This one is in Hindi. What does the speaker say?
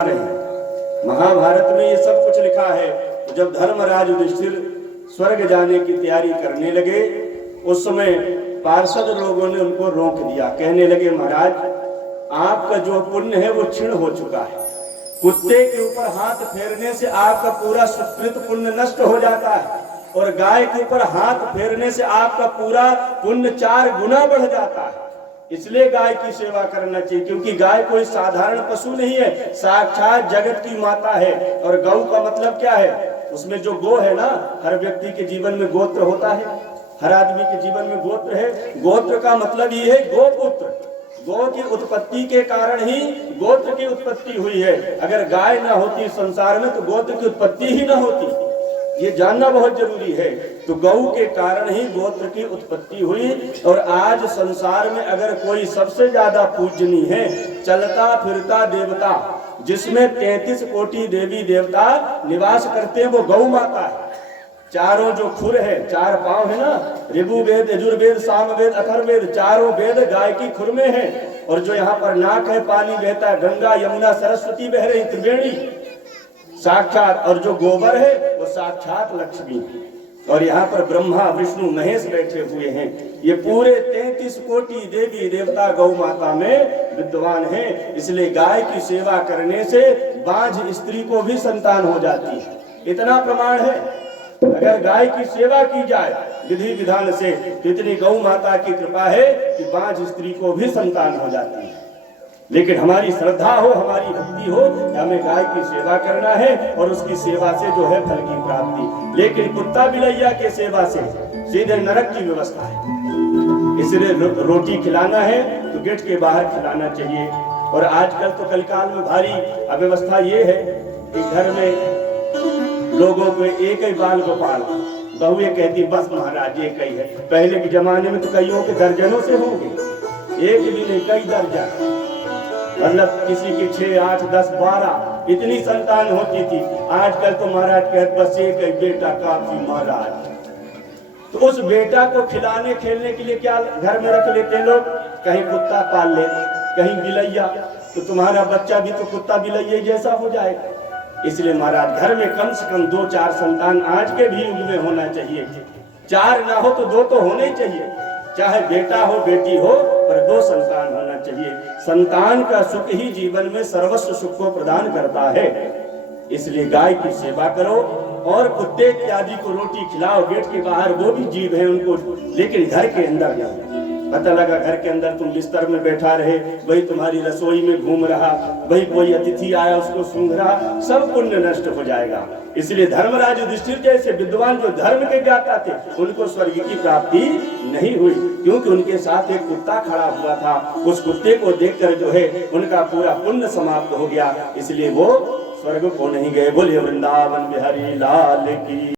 नहीं। महाभारत में ये सब कुछ लिखा है। जब धर्मराज युधिष्ठिर स्वर्ग जाने की तैयारी करने लगे, उस समय पार्षद लोगों ने उनको रोक दिया। कहने लगे, महाराज आपका जो पुण्य है वो क्षीण हो चुका है। कुत्ते के ऊपर हाथ फेरने से आपका पूरा सुकृत पुण्य नष्ट हो जाता है, और गाय के ऊपर हाथ फेरने से आपका पूरा पुण्य 4 गुना बढ़ जाता है। इसलिए गाय की सेवा करना चाहिए, क्योंकि गाय कोई साधारण पशु नहीं है, साक्षात जगत की माता है। और गौ का मतलब क्या है? उसमें जो गो है ना, हर व्यक्ति के जीवन में गोत्र होता है, हर आदमी के जीवन में गोत्र है। गोत्र का मतलब ये है गोपुत्र। गो की उत्पत्ति के कारण ही गोत्र की उत्पत्ति हुई है। अगर गाय ना होती संसार में तो गोत्र की उत्पत्ति ही ना होती। ये जानना बहुत जरूरी है। तो गौ के कारण ही गोत्र की उत्पत्ति हुई। और आज संसार में अगर कोई सबसे ज्यादा पूजनीय है, चलता फिरता देवता, जिसमें 33 कोटि देवी देवता निवास करते हैं, वो गौ माता है। चारों जो खुर है, 4 पांव है ना, ऋग्वेद, यजुर्वेद, सामवेद, अथर्ववेद, चारों वेद गाय की खुर में है। और जो यहाँ पर नाक है, पानी बहता है, गंगा यमुना सरस्वती बह रही, त्रिवेणी साक्षात। और जो गोबर है वो साक्षात लक्ष्मी। और यहाँ पर ब्रह्मा विष्णु महेश बैठे हुए हैं। ये पूरे 33 कोटि देवी देवता गौ माता में विद्वान हैं। इसलिए गाय की सेवा करने से बांझ स्त्री को भी संतान हो जाती है। इतना प्रमाण है। अगर गाय की सेवा की जाए विधि विधान से, तो इतनी गौ माता की कृपा है कि बांझ स्त्री को भी संतान हो जाती है। लेकिन हमारी श्रद्धा हो, हमारी भक्ति हो, हमें गाय की सेवा करना है, और उसकी सेवा से जो है फल की प्राप्ति। लेकिन कुत्ता बिलैया के सेवा से सीधे नरक की व्यवस्था है। इसलिए रोटी खिलाना है तो गेट के बाहर खिलाना चाहिए। और आजकल तो कलकाल में भारी अव्यवस्था ये है कि घर में लोगों को एक ही बाल गोपाल, बहू ये कहती बस महाराज एक ही है। पहले के जमाने में तो कईयों के दर्जनों से होंगे, एक भी नहीं, कई दर्जन। मतलब किसी की 6, 8, 10, 12 इतनी संतान होती थी। आजकल तो महाराज कहते बस एक ही बेटा काफी महाराज। तो उस बेटा को खिलाने खेलने के लिए क्या घर में रख लेते लोग? कहीं कुत्ता पाल ले, कहीं बिलैया, तो तुम्हारा बच्चा भी तो कुत्ता बिलैया जैसा हो जाएगा। इसलिए महाराज घर में कम से कम 2-4 संतान आज के भी युग में होना चाहिए। 4 ना हो तो 2 तो होने चाहिए, चाहे बेटा हो बेटी हो, पर 2 संतान होना चाहिए। संतान का सुख ही जीवन में सर्वस्व सुख को प्रदान करता है। इसलिए गाय की सेवा करो, और कुत्ते इत्यादि को रोटी खिलाओ। गेट के बाहर वो भी जीव है उनको, लेकिन घर के अंदर जाओ। पता लगा घर के अंदर तुम बिस्तर में बैठा रहे, वही तुम्हारी रसोई में घूम रहा, वही कोई अतिथि आया उसको सूंघ रहा, सब पुण्य नष्ट हो जाएगा। इसलिए धर्मराज युधिष्ठिर जैसे विद्वान जो धर्म के ज्ञाता थे, उनको स्वर्ग की प्राप्ति नहीं हुई, क्योंकि उनके साथ एक कुत्ता खड़ा हुआ था। उस कुत्ते को देखकर जो है उनका पूरा पुण्य समाप्त हो गया। इसलिए वो स्वर्ग को नहीं गए। बोले वृंदावन बिहारी लाल की।